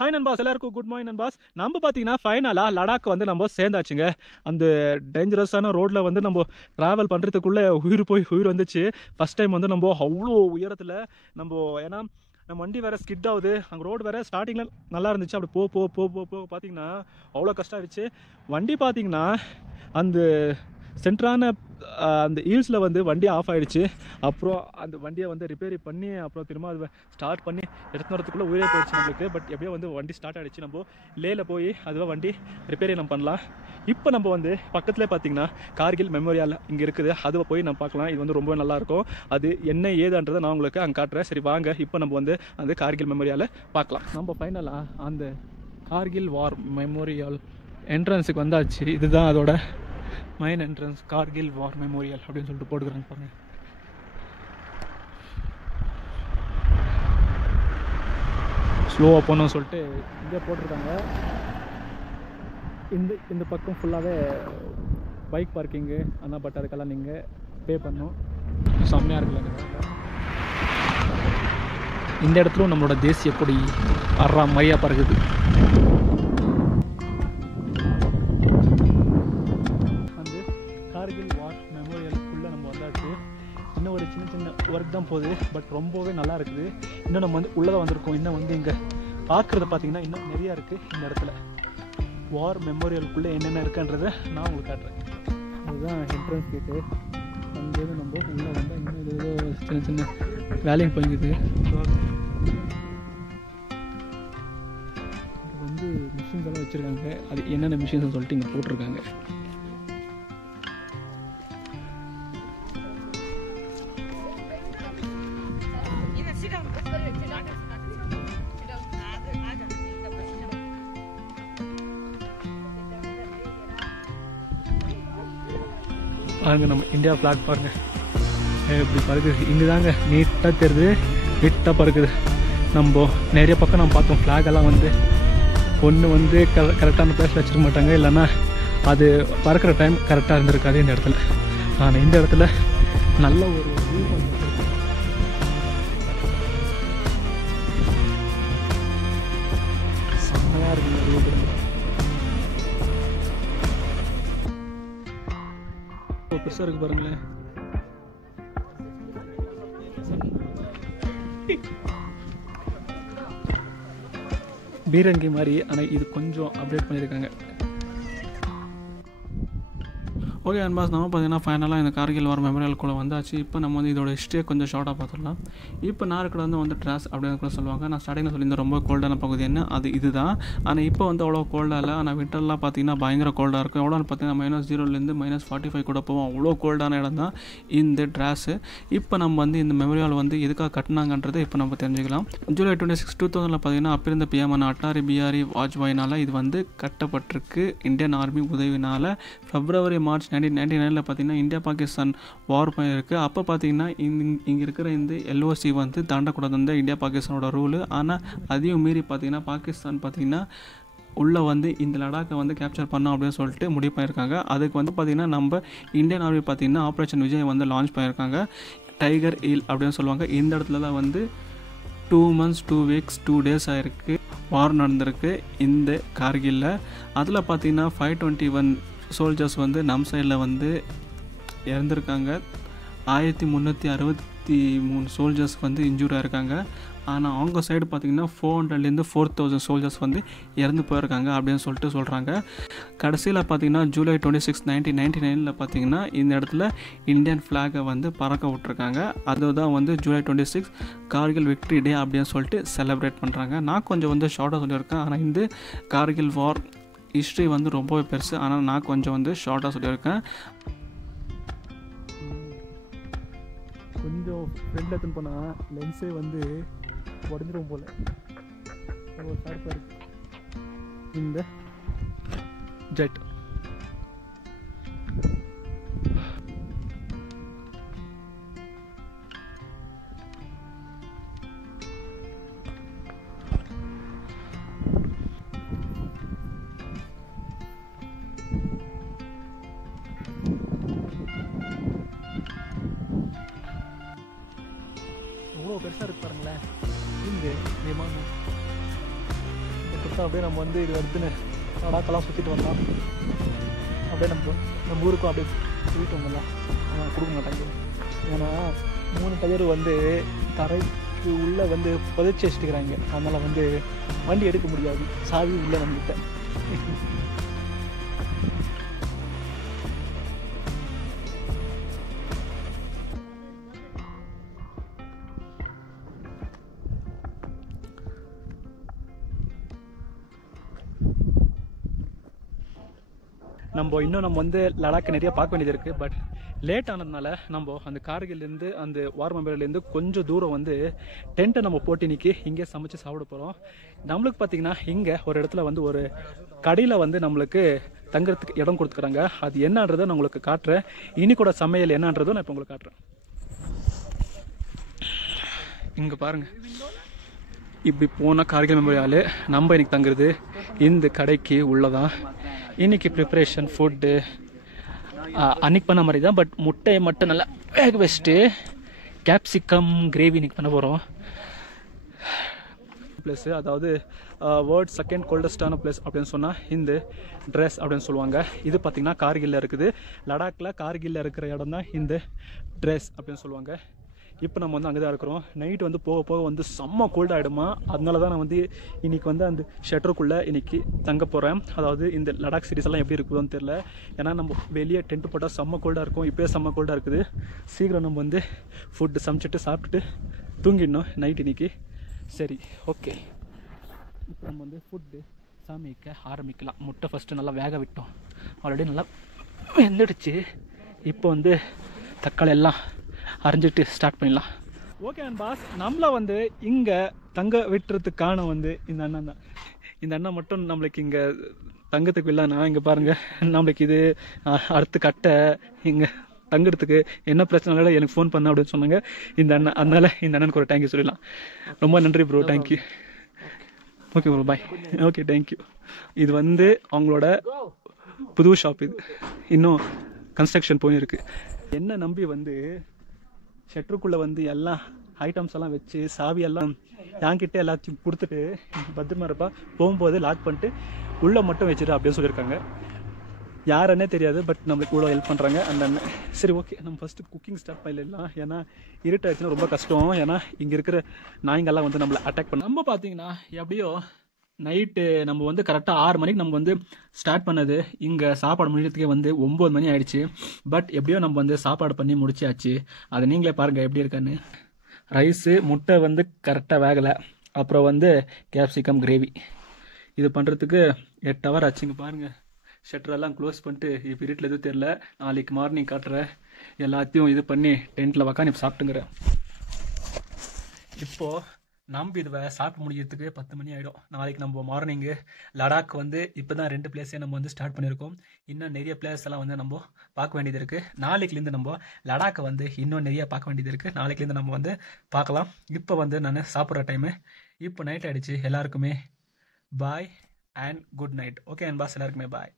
Hi நண்பாஸ், எல்லாருக்கும் good morning நண்பாஸ். நம்ம பார்த்தீங்கன்னா ஃபைனலாக லடாக் வந்து நம்ம சேர்ந்தாச்சுங்க. அந்த டேஞ்சரஸான ரோட்டில் வந்து நம்ம ட்ராவல் பண்ணுறதுக்குள்ளே உயிர் வந்துச்சு. ஃபஸ்ட் டைம் வந்து நம்ம அவ்வளோ உயரத்தில் ஏன்னா நம்ம வண்டி வேறு ஸ்கிட் ஆகுது. அங்கே ரோடு வேறு ஸ்டார்டிங்கில் நல்லா இருந்துச்சு. அப்படி போ பார்த்தீங்கன்னா அவ்வளோ கஷ்டம் ஆயிடுச்சு. வண்டி பார்த்தீங்கன்னா அந்த சென்டரான அந்த ஹீல்ஸில் வந்து வண்டி ஆஃப் ஆகிடுச்சு. அப்புறம் அந்த வண்டியை வந்து ரிப்பேரி பண்ணி அப்புறம் திரும்ப அதை ஸ்டார்ட் பண்ணி எடுத்து வரதுக்குள்ளே உயிரே போயிடுச்சு நம்மளுக்கு. பட் எப்படியோ வந்து வண்டி ஸ்டார்ட் ஆகிடுச்சு. நம்ம லேயில் போய் அதுவாக வண்டி ரிப்பேரி நம்ம பண்ணலாம். இப்போ நம்ம வந்து பக்கத்தில் பார்த்தீங்கன்னா கார்கில் மெமோரியல் இங்கே இருக்குது. அதை போய் நம்ம பார்க்கலாம். இது வந்து ரொம்ப நல்லாயிருக்கும். அது என்ன ஏதுன்றதை நான் உங்களுக்கு அங்கே காட்டுறேன். சரி வாங்க, இப்போ நம்ம வந்து அந்த கார்கில் மெமோரியலை பார்க்கலாம். நம்ம ஃபைனலாக அந்த கார்கில் வார் மெமோரியல் என்ட்ரன்ஸுக்கு வந்தாச்சு. இதுதான் அதோட மெயின் என்ட்ரன்ஸ், கார்கில் வார் மெமோரியல் அப்படின்னு சொல்லிட்டு போட்டுக்கிறாங்க பாருங்க. ஸ்லோவாக போகணும்னு சொல்லிட்டு இங்கே போட்டிருக்காங்க. இந்த பக்கம் ஃபுல்லாகவே பைக் பார்க்கிங்கு. ஆனால் பட் அதுக்கெல்லாம் நீங்கள் பே பண்ணணும். செம்மையாக இருக்குல்ல. இந்த இடத்துல நம்மளோட தேசிய கொடி அறா மையாக பறக்குது. கார்கில் வார் மெமோரியலுக்குள்ளே நம்ம வந்தாச்சு. இன்னும் ஒரு சின்ன ஒர்க் தான் போகுது. பட் ரொம்பவே நல்லா இருக்குது. இன்னும் நம்ம வந்து உள்ளே தான் வந்திருக்கோம். இன்னும் வந்து இங்கே பார்க்குறது பார்த்தீங்கன்னா இன்னும் நிறையா இருக்குது. இந்த இடத்துல வார் மெமோரியலுக்குள்ளே என்னென்ன இருக்குன்றதை நான் உங்களுக்கு காட்டுறேன். அதுதான் என்ட்ரன்ஸ் கேட்டு. அங்கேருந்து நம்ம உள்ளே வந்தால் இன்னும் ஏதோ சின்ன வேலையும் போய்க்குது. வந்து மிஷின்ஸ் எல்லாம் வச்சுருக்காங்க. அது என்னென்ன மிஷின்ஸ்னு சொல்லிட்டு இங்கே போட்டிருக்காங்க. பாருங்க, நம்ம இந்தியா ஃப்ளாக் பாருங்க எப்படி பறக்குது. இங்கே தாங்க நீட்டாக தெரியுது, நீட்டாக பறக்குது. நம்ம நிறைய பக்கம் நம்ம பார்த்தோம் ஃப்ளாகெல்லாம் வந்து ஒன்று வந்து கரெக்டான பிளேஸில் வச்சுருக்க மாட்டாங்க. இல்லைன்னா அது பறக்கிற டைம் கரெக்டாக இருந்திருக்காது இந்த இடத்துல. ஆனால் இந்த இடத்துல நல்ல ஒரு வியூ பண்ணிருக்கு. செம்மையாக இருக்குங்க வியூ. பெருசாக இருக்கு பாருங்களேன். பீரங்கி மாதிரி, ஆனால் இது கொஞ்சம் அப்டேட் பண்ணியிருக்காங்க. ஓகே அன்பாஸ், நம்ம பார்த்தீங்கன்னா ஃபைனலாக இந்த கார்கில் வார் மெமோரியலுக்குள்ளே வந்தாச்சு. இப்போ நம்ம வந்து இதோட ஹிஸ்ட்ரியை கொஞ்சம் ஷார்ட்டாக பார்த்துடலாம். இப்போ நார்க்கட வந்து ட்ராஸ் அப்படின்னு கூட சொல்லுவாங்க. நான் ஸ்டார்டிங்கில் சொல்லியிருந்தேன் ரொம்ப கோல்டான பகுதி என்ன அது இதுதான். ஆனால் இப்போ வந்து அவ்வளோ கோல்டாக இல்லை. ஆனால் விண்டர்லாம் பார்த்தீங்கன்னா பயங்கர கோல்டாக இருக்கும். எவ்வளோன்னு பார்த்தீங்கன்னா -0லேருந்து -45 கூட போவோம். அவ்வளோ கோல்டான இடம் தான் இந்த ட்ராஸு. இப்போ நம்ம வந்து இந்த மெமோரியல் வந்து எதுக்காக கட்டினாங்கன்றதை இப்போ நம்ம தெரிஞ்சுக்கலாம். ஜூலை 26, 2000 பார்த்தீங்கன்னா அப்போ இருந்த பிஎம் அட்டாரி பிஹாரி வாஜ்பாயினால் இது வந்து கட்டப்பட்டிருக்கு. இந்தியன் ஆர்மி உதவினால் February, March 1999 பார்த்தீங்கன்னா இந்தியா பாகிஸ்தான் வார் பண்ணியிருக்கு. அப்போ பார்த்தீங்கன்னா இங்கே இருக்கிற இந்த எல்ஓசி வந்து தாண்டக்கூடாது இந்த இந்தியா பாகிஸ்தானோட ரூலு. ஆனால் அதையும் மீறி பார்த்தீங்கன்னா பாகிஸ்தான் பார்த்தீங்கன்னா உள்ளே வந்து இந்த லடாக்கை வந்து கேப்சர் பண்ணோம் அப்படின்னு சொல்லிட்டு முடிவு பண்ணியிருக்காங்க. அதுக்கு வந்து பார்த்திங்கன்னா நம்ம இந்தியன் ஆர்மி பார்த்திங்கன்னா ஆப்ரேஷன் விஜய் வந்து லான்ச் பண்ணியிருக்காங்க. டைகர் ஹில் அப்படின்னு சொல்லுவாங்க. இந்த இடத்துல தான் வந்து 2 months 2 weeks 2 days ஆகிருக்கு வார் நடந்திருக்கு இந்த கார்கில்ல. அதில் பார்த்திங்கன்னா 521 சோல்ஜர்ஸ் வந்து நம்ம சைடில் வந்து இறந்துருக்காங்க. 1363 சோல்ஜர்ஸ் வந்து இன்ஜூராக இருக்காங்க. ஆனால் அவங்க சைடு பார்த்திங்கன்னா 400லேருந்து 4000 சோல்ஜர்ஸ் வந்து இறந்து போயிருக்காங்க அப்படின்னு சொல்லிட்டு சொல்கிறாங்க. கடைசியில் பார்த்திங்கன்னா ஜூலை 26, 1999 பார்த்திங்கன்னா இந்த இடத்துல இந்தியன் ஃப்ளாகை வந்து பறக்க விட்ருக்காங்க. அதுதான் வந்து ஜூலை 26 கார்கில் விக்ட்ரி டே அப்படின்னு சொல்லிட்டு செலிப்ரேட் பண்ணுறாங்க. நான் கொஞ்சம் வந்து ஷார்ட்டாக சொல்லியிருக்கேன். ஆனால் இந்த கார்கில் வார் ஹிஸ்ட்ரி வந்து ரொம்பவே பெருசு. ஆனால் நான் கொஞ்சம் வந்து ஷார்ட்டாக சொல்லியிருக்கேன். கொஞ்சம் ஃப்ரெண்ட் எடுத்துன்னு போனால் லென்ஸே வந்து உடஞ்சிரும் போல். ஷார்ப்பாக இருக்கு இந்த ஜெட். எவ்வளோ பெருசாக இருக்கு பாருங்களேன் இந்த விமானம். ஸோ அப்படியே நம்ம வந்து இது வந்துன்னு லடாக்கெல்லாம் சுற்றிட்டு வரலாம். அப்படியே நம்ம ஊருக்கும் அப்படியே போயிட்டு வந்துடலாம். கொடுக்க மாட்டாங்க, ஏன்னா 3 டயர் வந்து தரைக்கு உள்ளே வந்து புதைச்சி வச்சுட்டுக்கிறாங்க. அதனால் வந்து வண்டி எடுக்க முடியாது, சாவி உள்ளே வந்துட்ட. நம்ம வந்து லடாக் நிறைய பார்க்க வேண்டியது இருக்குது. பட் லேட் ஆனதுனால நம்ம அந்த கார்கில்லேருந்து அந்த வார் மெமோரியல்லேருந்து கொஞ்சம் தூரம் வந்து டென்ட்டை நம்ம போட்டு இன்னைக்கு இங்கே சமைச்சு சாப்பிட போகிறோம். நம்மளுக்கு பார்த்திங்கன்னா இங்கே ஒரு இடத்துல வந்து ஒரு கடையில் வந்து நம்மளுக்கு தங்குறதுக்கு இடம் கொடுத்துக்கிறாங்க. அது என்னன்றதை நான் உங்களுக்கு காட்டுறேன். இன்னைக்கூட சமையல் என்னன்றதும் நான் இப்போ உங்களுக்கு காட்டுறேன். இங்கே பாருங்கள், இப்படி போனால் கார்கில் மெமோரியல் நம்ம இன்னைக்கு தங்குறது இந்த கடைக்கு உள்ளதான். இன்னைக்கு ப்ரிப்ரேஷன் ஃபுட்டு அன்னைக்கு பண்ண மாதிரி தான். பட் முட்டையை மட்டும் நல்லா வேக வச்சுட்டு கேப்சிகம் கிரேவி இன்னைக்கு பண்ண போகிறோம். பிளேஸு, அதாவது வேர்ல்ட் செகண்ட் கோல்டஸ்டான பிளேஸ் அப்படின்னு சொன்னால் இந்த ட்ரெஸ் அப்படின்னு சொல்லுவாங்க. இது பார்த்திங்கன்னா கார்கில்ல இருக்குது. லடாக்கில் கார்கில்ல இருக்கிற இடம் தான் இந்த ட்ரெஸ் அப்படின்னு சொல்லுவாங்க. இப்போ நம்ம வந்து அங்கே தான் இருக்கிறோம். நைட்டு வந்து போக போக வந்து செம்ம கோல்ட் ஆகிடுமா. அதனால தான் நான் வந்து இன்றைக்கி வந்து அந்த ஷட்டருக்குள்ளே இன்றைக்கி தங்க போகிறேன். அதாவது இந்த லடாக் சிட்டிஸ் எல்லாம் எப்படி இருக்குதுன்னு தெரில, ஏன்னா நம்ம வெளியே டென்ட் போட்டால் செம்ம கோல்டாக இருக்கும். இப்போயே செம்ம கோல்டாக இருக்குது. சீக்கிரம் நம்ம வந்து ஃபுட்டு சமைச்சிட்டு சாப்பிட்டுட்டு தூங்கிடணும் நைட் இன்றைக்கி. சரி, ஓகே, இப்போ நம்ம வந்து ஃபுட்டு சமைக்க ஆரம்பிக்கலாம். முட்டை ஃபஸ்ட்டு நல்லா வேக விட்டோம், ஆல்ரெடி நல்லா வெந்துடுச்சு. இப்போ வந்து தக்காளி எல்லாம் அரைஞ்சிட்டு ஸ்டார்ட் பண்ணிடலாம். ஓகே அண்ட் பாஸ், நம்மளை வந்து இங்கே தங்க விட்டுறதுக்கான வந்து இந்த அண்ணன் தான். இந்த அண்ணன் மட்டும் நம்மளுக்கு இங்கே தங்கத்துக்கு இல்லைன்னா இங்கே பாருங்கள், நம்மளுக்கு இது அடுத்து கட்டை இங்கே தங்குறதுக்கு என்ன பிரச்சனை எனக்கு ஃபோன் பண்ண அப்படின்னு சொன்னாங்க இந்த அண்ணன். அதனால் இந்த அண்ணனுக்கு ஒரு தேங்க்யூ சொல்லிடலாம். ரொம்ப நன்றி bro, thank you. Okay bro, bye. Okay, thank you. இது வந்து அவங்களோட புது ஷாப். இது இன்னும் கன்ஸ்ட்ரக்ஷன் போயிருக்கு. என்ன நம்பி வந்து ஷட்டருக்குள்ளே வந்து எல்லா ஐட்டம்ஸ் எல்லாம் வச்சு சாவியெல்லாம் என்கிட்ட எல்லாத்தையும் கொடுத்துட்டு பத்திரமா இருப்பா, போகும்போது லாக் பண்ணிட்டு உள்ளே மட்டும் வச்சுரு அப்படின்னு சொல்லியிருக்காங்க. யாருன்னே தெரியாது, பட் நம்மளுக்கு இவ்வளோ ஹெல்ப் பண்ணுறாங்க அந்த அண்ணன். சரி, ஓகே, நம்ம ஃபஸ்ட்டு குக்கிங் ஸ்டார்ட் பண்ணிடலாம். ஏன்னா இருட்டாச்சுன்னா ரொம்ப கஷ்டம். ஏன்னா இங்கே இருக்கிற நாய்ங்கெல்லாம் வந்து நம்மளை அட்டாக் பண்ண. நம்ம பார்த்தீங்கன்னா எப்படியோ நைட்டு நம்ம வந்து கரெக்டாக 6 மணிக்கு நம்ம வந்து ஸ்டார்ட் பண்ணது. இங்கே சாப்பாடு முடிக்கிறதுக்கே வந்து 9 மணி ஆயிடுச்சு. பட் எப்படியோ நம்ம வந்து சாப்பாடு பண்ணி முடிச்சாச்சு. அதை நீங்களே பாருங்கள் எப்படி இருக்கான்னு. ரைஸு முட்டை வந்து கரெக்டாக வேகலை. அப்புறம் வந்து கேப்சிகம் கிரேவி இது பண்ணுறதுக்கு 8 ஹவர் ஆச்சுங்க. பாருங்கள், ஷட்டரெல்லாம் க்ளோஸ் பண்ணிட்டு இப்போ இருட்டில் எதுவும் தெரில. நாளைக்கு மார்னிங் காட்டுறேன். எல்லாத்தையும் இது பண்ணி டென்ட்டில் உக்காந்து இப்போ சாப்பிட்டுங்கிறேன். இப்போது நம்ம இதுவை சாப்பிட்டு முடிக்கிறதுக்கு 10 மணி ஆகிடும். நாளைக்கு நம்ம மார்னிங்கு லடாக் வந்து இப்போ தான் 2 பிளேஸே நம்ம வந்து ஸ்டார்ட் பண்ணியிருக்கோம். இன்னும் நிறைய பிளேஸ் எல்லாம் வந்து நம்ம பார்க்க வேண்டியது இருக்குது. நாளைக்குலேருந்து நம்ம லடாக்கை வந்து இன்னும் நிறைய பார்க்க வேண்டியது இருக்குது. நாளைக்குலேருந்து நம்ம வந்து பார்க்கலாம். இப்போ வந்து நான் சாப்பிட்ற டைமு இப்போ நைட் ஆகிடுச்சு. எல்லாருக்குமே bye and good night. Okay and boss, எல்லாருக்குமே பாய்.